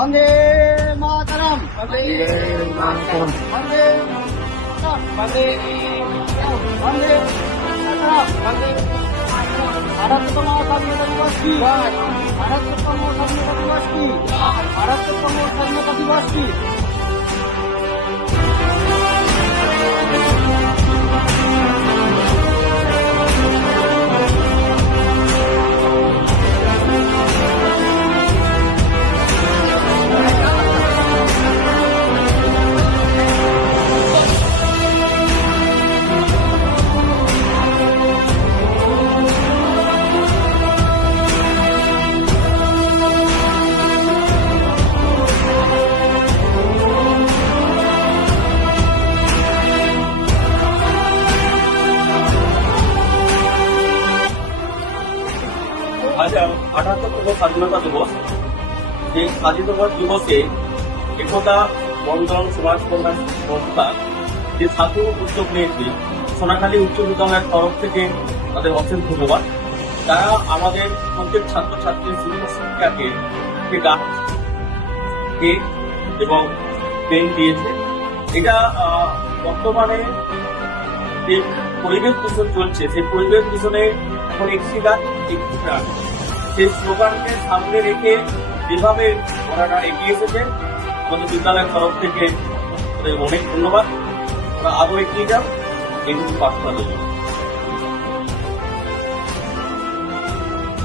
বন্দে মাতারাম। বন্দে মাতারাম। বন্দে বন্দে বন্দে বন্দে ভারত মাতা ভারত মাতা আঠাত্তরতম স্বাধীনতা দিবস। এই স্বাধীনতা দিবসে একতা, বন্ধন, সমাজ কল্যাণ সংস্থা যে ছাত্র উদ্যোগ নিয়েছে, সোনাখালী উচ্চ বিদ্যালয়ের তরফ থেকে তাদের অসীম ধন্যবাদ। তারা আমাদের প্রত্যেক ছাত্রছাত্রী শিক্ষক শিক্ষাকে এবং পেন দিয়েছে। এটা বর্তমানে যে পরিবেশ দূষণ চলছে, সেই পরিবেশ দূষণে এখন একটি গাছ, একটি সেই স্লোগানকে সামনে রেখে যেভাবে ওনারা এগিয়ে এসেছেন, আমাদের বিদ্যালয়ের তরফ থেকে অনেক ধন্যবাদ। ওরা আরও এগিয়ে যান। এটুকু প্রার্থনা রইল